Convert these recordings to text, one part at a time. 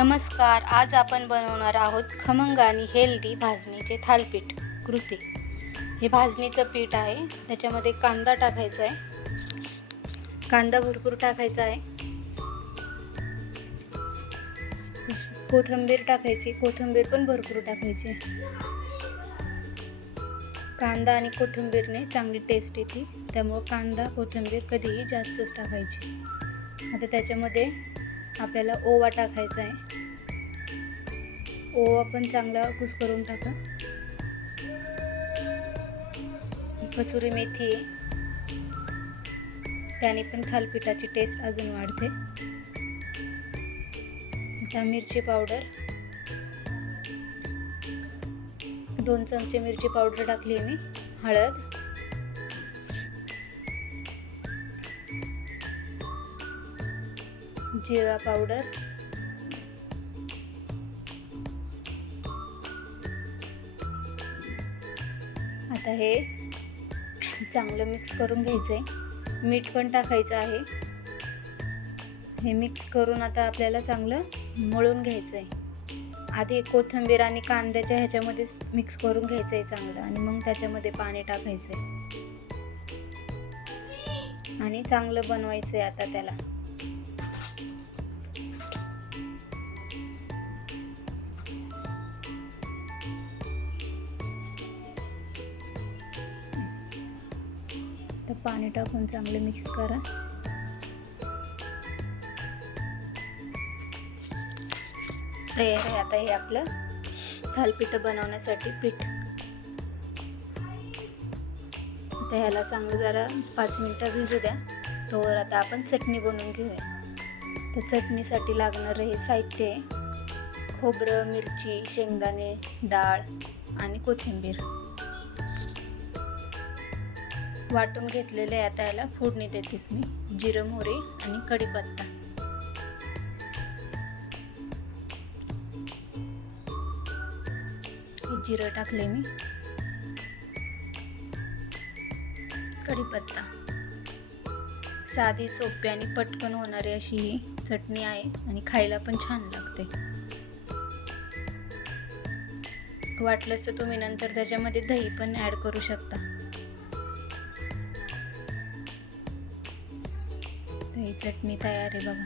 नमस्कार. आज आपण बनवणार आहोत खमंग आणि हेल्दी भाजणीचे थालीपीठ कृती. हे भाजणीचं पीठ आहे. त्याच्यामध्ये कांदा टाकायचा आहे. कांदा भरपूर टाकायचा आहे. कोथिंबीर टाकायची. कोथिंबीर पण भरपूर टाकायची. कांदा आणि कोथिंबीरने चांगली टेस्ट येते, त्यामुळे कांदा कोथिंबीर कधीही जास्तच टाकायची. आता त्याच्यामध्ये आपल्याला ओवा टाकायचा आहे. ओवा पण चांगला कुस्करून टाका. कसुरी मेथी आहे, त्याने पण थालीपीठाची टेस्ट अजून वाढते. आता मिरची पावडर, 2 चमचे मिरची पावडर टाकली आहे मी. हळद, जिरा पावडर, आता हे चांगलं मिक्स करून घ्यायचं आहे. मीठ पण टाकायचं आहे. हे मिक्स करून आता आपल्याला चांगलं मळून घ्यायचं आहे. आधी कोथिंबीर आणि कांद्याच्या ह्याच्यामध्ये मिक्स करून घ्यायचं आहे चांगलं, आणि मग त्याच्यामध्ये पाणी टाकायचं आहे आणि चांगलं बनवायचं आहे आता त्याला. तर पाणी टाकून चांगलं मिक्स करा. तयार आहे आता हे आपलं थालीपीठ बनवण्यासाठी पीठ. आता ह्याला चांगलं जरा 5 मिनिटं भिजू द्या. तोवर आता आपण चटणी बनवून घेऊया. तर चटणीसाठी लागणारं हे साहित्य आहे: खोबरं, मिरची, शेंगदाणे, डाळ आणि कोथिंबीर वाटून घेतलेले आहे. आता याला फोडणी देते मी. जिरं, मोहरी आणि कढीपत्ता. जिरं टाकले मी, कढीपत्ता. साधी, सोपी आणि पटकन होणारी अशी ही चटणी आहे आणि खायला पण छान लागते. वाटलंच तर तुम्ही नंतर त्याच्यामध्ये दही पण ॲड करू शकता. ही चटणी तयार आहे बघा.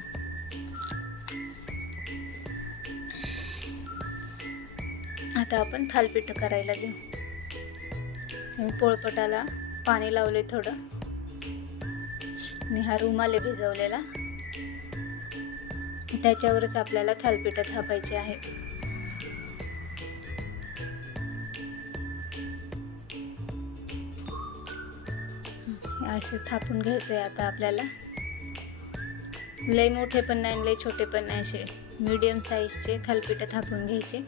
आता आपण थालीपीठ करायला घेऊ. मी पोळपाटाला पाणी लावले थोडं, आणि हा रुमाल भिजवलेला, त्याच्यावरच आपल्याला थालीपीठ थापायचे आहेत. असे थापून घ्यायचे आता आपल्याला. लय मोठे पण नाही, लय छोटे पण नाही, असे मीडियम साईजचे थालीपीठ थापून घ्यायचे.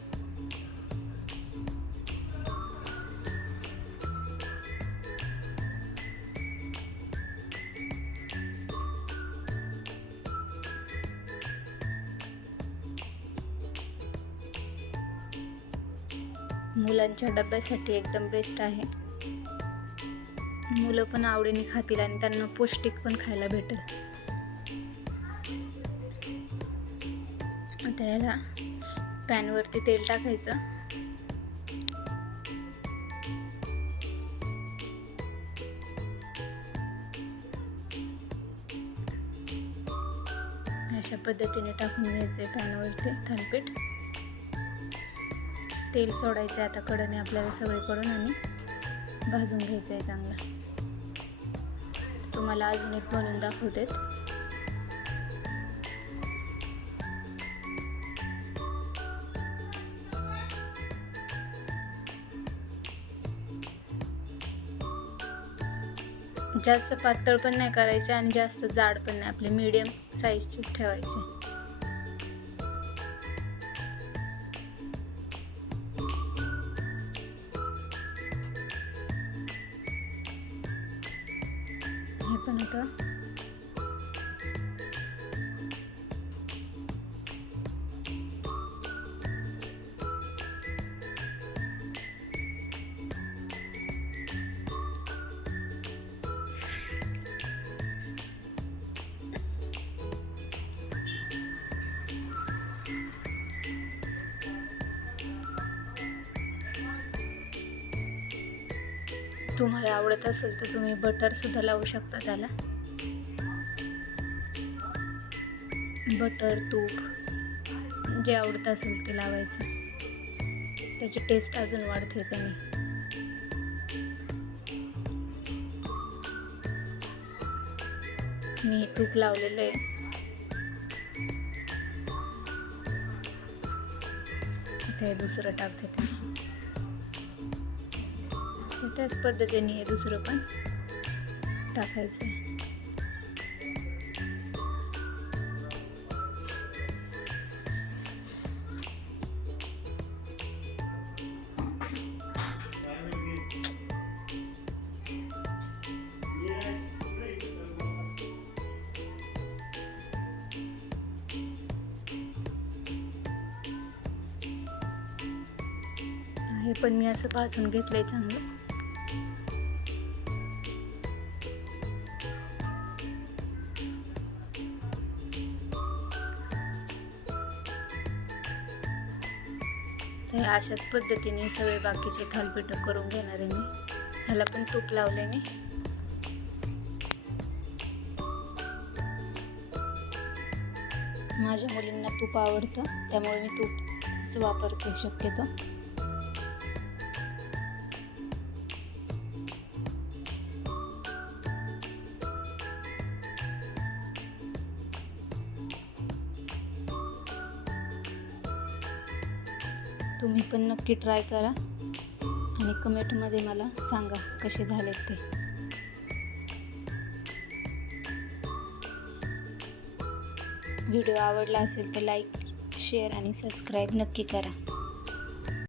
मुलांच्या डब्यासाठी एकदम बेस्ट आहे. मुलं पण आवडीने खातील आणि त्यांना पौष्टिक पण खायला भेटेल. आता याला पॅनवरती तेल टाकायचं. अशा पद्धतीने टाकून घ्यायचंय पॅनवरती थालीपीठ. तेल सोडायचं आता कडेने आपल्याला सगळीकडून, आणि भाजून घ्यायचं आहे चांगलं. तुम्हाला अजून एक बनवून दाखवते. जास्त पातळ पण नाही करायचे आणि जास्त जाड पण नाही, आपले मीडियम साईजचेच ठेवायचे. हे पण आता तुम्हाला आवडत असेल तर तुम्ही बटरसुद्धा लावू शकता त्याला. बटर, तूप जे आवडत असेल ते लावायचं. त्याची टेस्ट अजून वाढते त्याने. मी तूप लावलेलं आहे. इथे दुसरं टाकते ते. त्याच पद्धतीने हे दुसरं पण टाकायचं आहे. हे पण मी असं भाजून घेतलंय चांगलं. तर अशाच पद्धतीने सगळे बाकीचे थालीपीठ करून घेणार आहे मी. ह्याला पण तूप लावले मी. माझ्या मुलींना तूप आवडतं त्यामुळे मी तूप वापरते शक्यतो. तुम्ही पण नक्की ट्राय करा आणि कमेंटमध्ये मला सांगा कसे झालेत ते. व्हिडिओ आवडला असेल तर लाईक, शेअर आणि सबस्क्राईब नक्की करा.